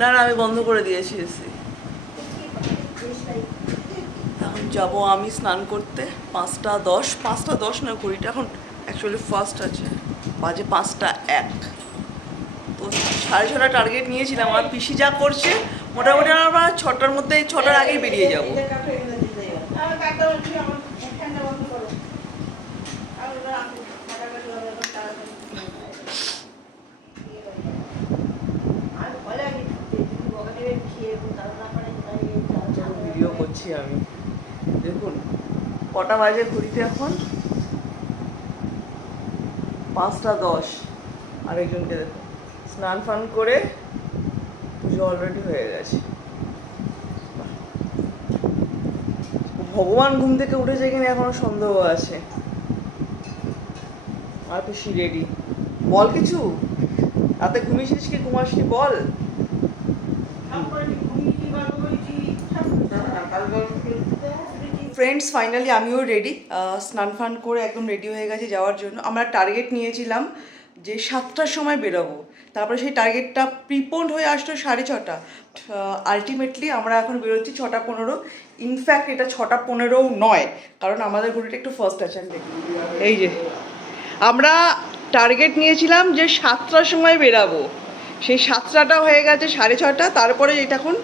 না না, আমি বন্ধ করে দিয়েছি এসি। এখন যাব আমি স্নান করতে। 5:10, 5:10 না, ঘড়িটা এখন অ্যাকচুয়ালি ফার্স্ট আছে, বাজে 5:01। তো 6:30 টার্গেট নিয়েছিলাম। আর পিসি যা করছে মোটামুটি আমরা 6টার মধ্যে, 6টার আগেই বেরিয়ে যাব। ভিডিও করছি আমি, দেখুন কটা বাজে ঘুরিতে এখন, 5:10। আরেকজনকে দেখুন স্নান ফান করে পুজো অলরেডি হয়ে গেছে। ভগবান ঘুম থেকে উঠেছে কিনা এখনো সন্দেহ আছে। আর পিসি রেডি। বল কিছু, রাতে ঘুমিয়েছিস কি ঘুমাসনি বল। ফ্রেন্ডস, ফাইনালি আমিও রেডি। স্নান ফান করে একদম রেডি হয়ে গেছি যাওয়ার জন্য। আমরা টার্গেট নিয়েছিলাম যে 7টার সময় বেরোবো, তারপরে সেই টার্গেটটা প্রিপোন্ড হয়ে আসলো 6:30। আলটিমেটলি আমরা এখন বেরোচ্ছি 6:15। ইনফ্যাক্ট এটা 6:15ও নয়, কারণ আমাদের ঘড়িটা একটু ফার্স্ট আছে। আমি দেখি, এই যে আমরা টার্গেট নিয়েছিলাম যে 7টার সময় বেরাবো, সেই 7টাটা হয়ে গেছে 6:30। তারপরে এটা এখন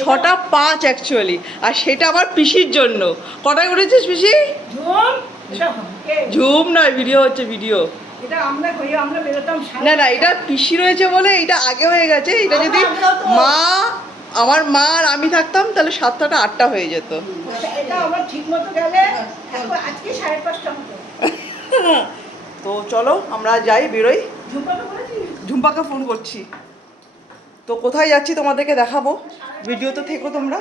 6:05 অ্যাকচুয়ালি, আর সেটা আমার পিসির জন্য। কটায় উঠেছিস পিসি? ঝুম নয়, ভিডিও হচ্ছে, ভিডিও। না না, এটা পিসি রয়েছে বলে এটা আগে হয়ে গেছে। এটা যদি মা, আমার মা আর আমি থাকতাম তাহলে 7টা 8টা হয়ে যেত। তো চলো আমরা যাই, বেরোই। ঝুম্পাকে ফোন করছি। তো কোথায় যাচ্ছি তোমাদেরকে দেখাবো, ভিডিওতে থেকো তোমরা।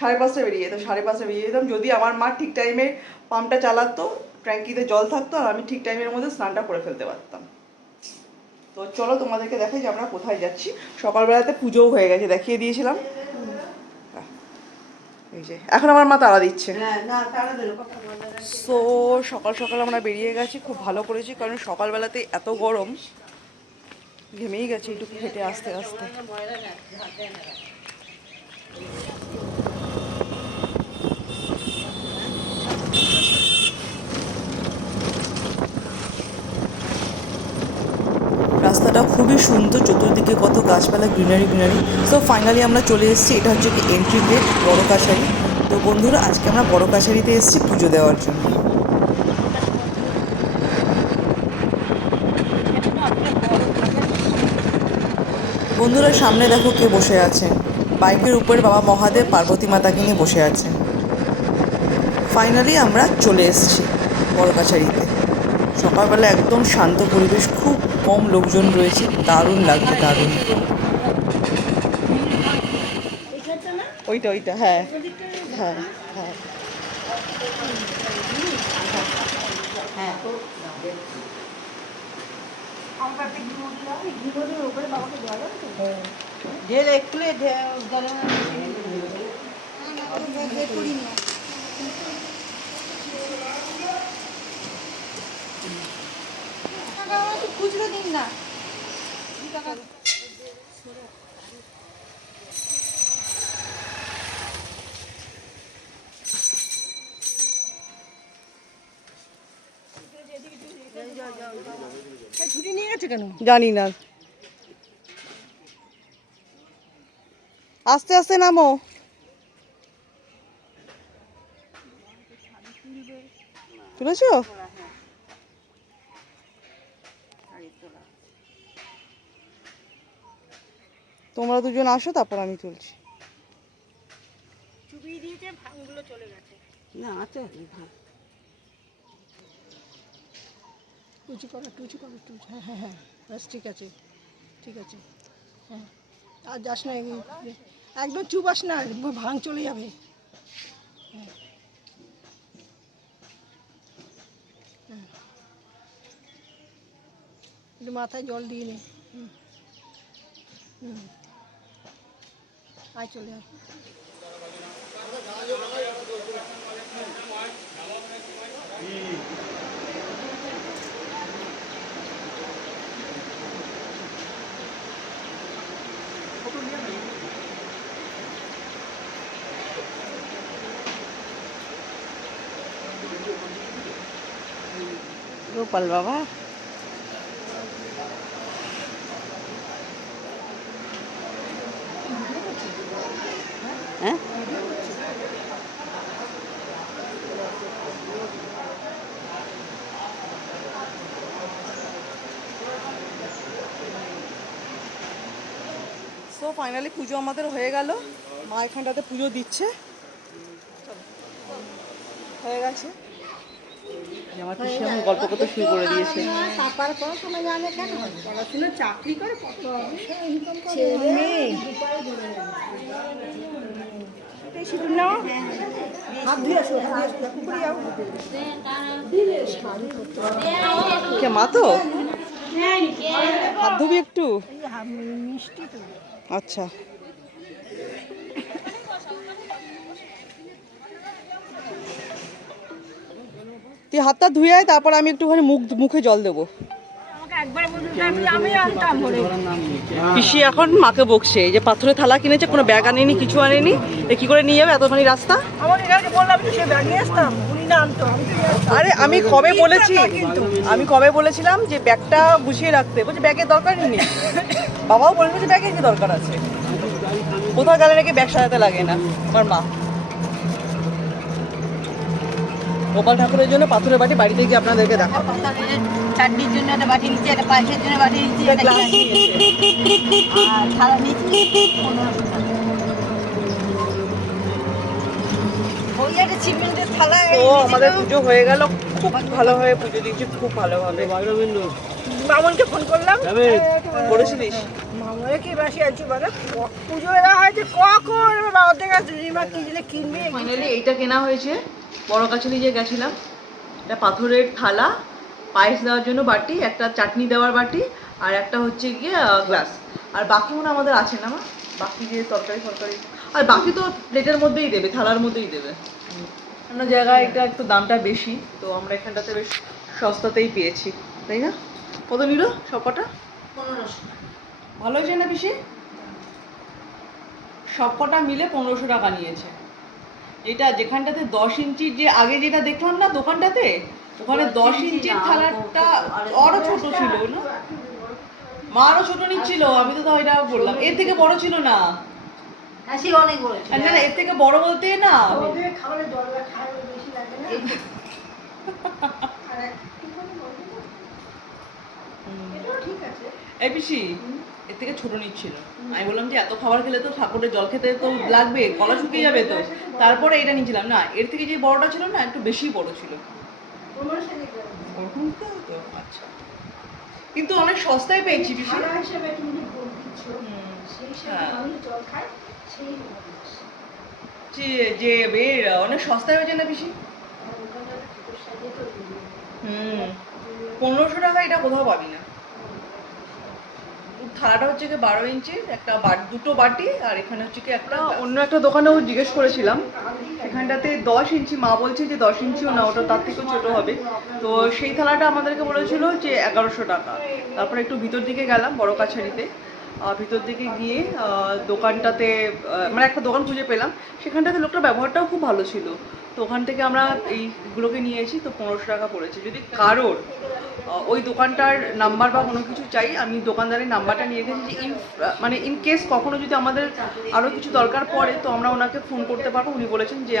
5:30 বেরিয়ে যেতাম, 5:30 বেরিয়ে যেতাম যদি আমার মা ঠিক টাইমে পাম্পটা চালাতো, ট্যাঙ্কিতে জল থাকতো, আর আমি ঠিক টাইমের মধ্যে স্নানটা করে ফেলতে পারতাম। তো চলো তোমাদেরকে দেখাই যে আমরা কোথায় যাচ্ছি। সকালবেলাতে পুজোও হয়ে গেছে, দেখিয়ে দিয়েছিলাম। এই যে এখন আমার মা তাড়া দিচ্ছে। সো সকাল সকাল আমরা বেরিয়ে গেছি, খুব ভালো করেছি, কারণ সকালবেলাতে এত গরম, ঘেমেই গেছি একটু হেঁটে আস্তে আস্তে। রাস্তাটা খুবই সুন্দর, চতুর্দিকে কত গাছপালা, গ্রিনারি গ্রিনারি। সো ফাইনালি আমরা চলে এসেছি, এটা হচ্ছে কি এন্ট্রি গেট, বড় কাছারি। তো বন্ধুরা, আজকে আমরা বড় কাছারিতে এসেছি পুজো দেওয়ার জন্য। বন্ধুরা, সামনে দেখো কে বসে আছেন, বাইকের উপরে বাবা মহাদেব পার্বতী মাতাকে নিয়ে বসে আছেন। ফাইনালি আমরা চলে এসেছি বড় কাছারিতে। সকালবেলা একদম শান্ত পরিবেশ, খুব কম লোকজন রয়েছে, দারুণ লাগছে, দারুণ। ওইটা ওইটা, হ্যাঁ হ্যাঁ হ্যাঁ হ্যাঁ। ঢেলে খুলে খুচরো দিন না। ছুটি নিয়ে গেছে কেন জানি না। আস্তে আস্তে নামো। তুলেছো? তোমরা দুজন আসো, তারপর আমি তুলছি। চুবিয়ে দিয়েছে, ভাঙগুলো চলে গেছে। না আছে ভাঙ। টুচি করো, টুচি করো, টুচি। হ্যাঁ হ্যাঁ হ্যাঁ, বাস ঠিক আছে, ঠিক আছে। হ্যাঁ, আর যাস না, একদম চুবাস না, ভাঙ চলে যাবে। হ্যাঁ হ্যাঁ, একটু মাথায় জল দিয়ে নে। হুম হুম, আয় চলে আয়। গোপাল বাবা। হ্যাঁ সো ফাইনালি পুজো আমাদের হয়ে গেল। মা এখানটাতে পুজো দিচ্ছে, হয়ে গেছে। আমার পিসি এখন গল্প করতে শুরু করে দিয়েছে। চাকরি করে কে মা তো হাত ধুবি একটু? আচ্ছা তুই হাতটা ধুয়ে আয়, তারপর আমি একটুখানি মুখে জল দেবো। পিসি এখন মাকে বকছে যে পাথরের থালা কিনেছে, কোনো ব্যাগ আনেনি, কিছু আনেনি, কি করে নিয়ে যাবে এতখানি রাস্তা? আরে আমি কবে বলেছিলাম যে ব্যাগটা গুছিয়ে রাখতে, বলছে ব্যাগের দরকার নেই। বাবাও বলেছে যে ব্যাগের কি দরকার আছে, কোথাও গেলে নাকি ব্যাগ সাজাতে লাগে না। আমার মা গোপাল ঠাকুরের জন্য পাথরের বাটি বাড়িতে গিয়ে আপনাদেরকে দেখাবো। চাটনির জন্য একটা বাটি নিচ্ছি, একটা পায়েসের জন্য বাটি নিচ্ছি, একটা গ্লাস আর থালা নিচ্ছি 1500 টাকা। ওই একটা সিমেন্টের থালা। তো আমাদের পুজো হয়ে গেল, খুব ভালোভাবে পুজো দিয়েছি, খুব ভালোভাবে। মামনকে ফোন করলাম, করেছিলিস? মামনে কি বাসি আছি বলে পুজো এরা হয়েছে কখন বাবাদের কাছে রিমা কি জিনিস কিনবে। ফাইনালি এইটা কেনা হয়েছে বড় কাছারি যে গেছিলাম। এটা পাথরের থালা, পায়েস দেওয়ার জন্য বাটি, একটা চাটনি দেওয়ার বাটি, আর একটা হচ্ছে গিয়ে গ্লাস। আর বাকি মনে আমাদের আছে না মা, বাকি যে তরকারি আর বাকি তো প্লেটের মধ্যেই দেবে, থালার মধ্যেই দেবে। অন্য জায়গায় এটা একটু দামটা বেশি, তো আমরা এখানটাতে বেশ সস্তাতেই পেয়েছি, তাই না? কত নিল সবকটা? 1500। ভালো হয়েছে না পিসি? সবকটা মিলে 1500 টাকা নিয়েছে। এটা যেখানটাতে 10 ইঞ্চির, যে আগে যেটা দেখলাম না দোকানটাতে, ওখানে 10 ইঞ্চির থালাটা আরো ছোট ছিল না? মা আরো ছোট নিচ্ছিল, আমি তো এটা বললাম। এর থেকে বড় ছিল না? অনেক বড় ছিল। না এর থেকে বড় বলতে না খাবারের জলটা খায় বেশি লাগে না। ঠিক আছে এই পিসি এর থেকে ছোট নিচ্ছিল। আমি বললাম যে এত খাবার খেলে তো ঠাকুরের জল খেতে তো লাগবে, গলা শুকিয়ে যাবে তো, তারপরে এটা নিয়েছিলাম। না এর থেকে যে বড়টা ছিল না একটু বেশি বড় ছিল। আচ্ছা, কিন্তু অনেক সস্তায় পেয়েছি পিসি। যে বের অনেক সস্তায় হয়েছে না পিসি? 1500 টাকা এটা কোথাও পাবি না। থালাটা হচ্ছে কি 12 ইঞ্চির, একটা দুটো বাটি, আর এখানে হচ্ছে কি একটা। অন্য একটা দোকানেও জিজ্ঞেস করেছিলাম, এখানটাতে 10 ইঞ্চি, মা বলছে যে 10 ইঞ্চিও না, ওটা তার থেকেও ছোট হবে। তো সেই থালাটা আমাদেরকে বলেছিল যে 1100 টাকা। তারপরে একটু ভিতর দিকে গেলাম বড় কাছারিতে, ভিতর দিকে গিয়ে দোকানটাতে মানে একটা দোকান খুঁজে পেলাম, সেখানটাতে লোকটার ব্যবহারটাও খুব ভালো ছিল। তো ওখান থেকে আমরা এইগুলোকে নিয়েছি, তো 1500 টাকা পড়েছে। যদি কারোর ওই দোকানটার নাম্বার বা কোনো কিছু চাই, আমি দোকানদারের নাম্বারটা নিয়ে রেখেছি, যে মানে ইন কেস কখনো যদি আমাদের আরও কিছু দরকার পড়ে তো আমরা ওনাকে ফোন করতে পারবো। উনি বলেছেন যে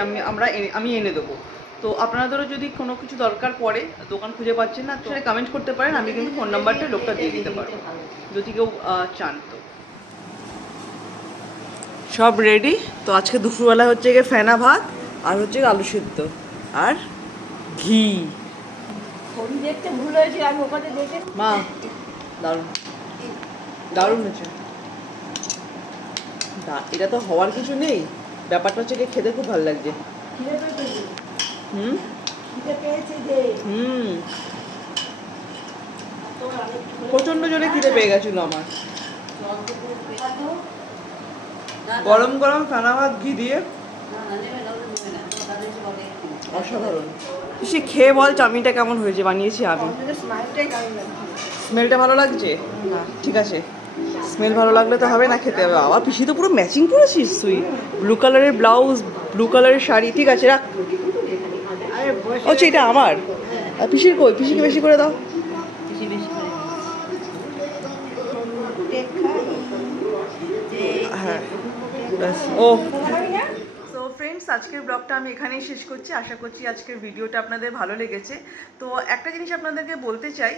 আমি এনে দেবো। তো আপনাদেরও যদি কোনো কিছু দরকার পড়ে, দোকান খুঁজে পাচ্ছেন না, তো সেটা কমেন্ট করতে পারেন, আমি কিন্তু ফোন নাম্বারটা লোকটা দিয়ে দিতে পারবো যদি কেউ চান। তো সব রেডি। তো আজকে দুপুরবেলা হচ্ছে গিয়ে ফেনা ভাত, আর হচ্ছে আলু সিদ্ধ আর ঘি। দেখতে ভুল হয়েছে, আমি ওখানে দেখে মা দারুণ দারুণ হয়েছে। এটা তো হওয়ার কিছু নেই, ব্যাপারটা হচ্ছে গিয়ে খেতে খুব ভালো লাগছে। প্রচন্ড জোরে খিদে পেয়ে গেছিল আমার। গরম গরম ফেনা ভাত ঘি দিয়ে অসাধারণ। সে খেয়ে বল চাউমিনটা কেমন হয়েছে, বানিয়েছি আমি। স্মেলটা ভালো লাগছে? ঠিক আছে, স্মেল ভালো লাগলে তো হবে না, খেতে হবে। বাবা পিসি তো পুরো ম্যাচিং করেছিস তুই, ব্লু কালারের ব্লাউজ, ব্লু কালারের শাড়ি। ঠিক আছে রাখ। আচ্ছা এটা আমার, আর পিসির কই, পিসিকে বেশি করে দাও। বেশি বেশি করে দেখাই যে হ্যাঁ যে ব্যাস ও। সো ফ্রেন্ডস, আজকের ব্লগটা আমি এখানেই শেষ করছি। আশা করছি আজকের ভিডিওটা আপনাদের ভালো লেগেছে। তো একটা জিনিস আপনাদেরকে বলতে চাই,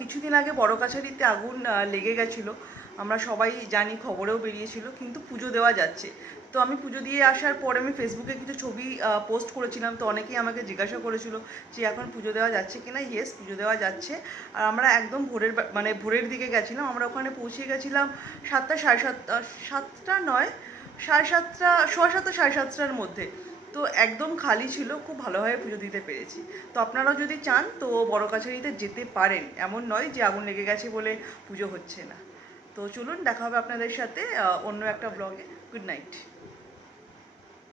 কিছুদিন আগে বড় কাছারিতে আগুন লেগে গেছিলো, আমরা সবাই জানি, খবরেও বেরিয়েছিল, কিন্তু পুজো দেওয়া যাচ্ছে। তো আমি পুজো দিয়ে আসার পরে আমি ফেসবুকে কিছু ছবি পোস্ট করেছিলাম, তো অনেকেই আমাকে জিজ্ঞাসা করেছিল যে এখন পুজো দেওয়া যাচ্ছে কিনা। ইয়েস, পুজো দেওয়া যাচ্ছে। আর আমরা একদম মানে ভোরের দিকে গেছিলাম। আমরা ওখানে পৌঁছে গেছিলাম 7টা, সাড়ে 7টা, 7টা নয়, সাড়ে 7টা, সোয়া 7টা, সাড়ে 7টার মধ্যে। তো একদম খালি ছিল, খুব ভালোভাবে পুজো দিতে পেরেছি। তো আপনারাও যদি চান তো বড় কাছারিতে যেতে পারেন, এমন নয় যে আগুন লেগে গেছে বলে পুজো হচ্ছে না। তো চলুন, দেখা হবে আপনাদের সাথে অন্য একটা ব্লগে। Good night.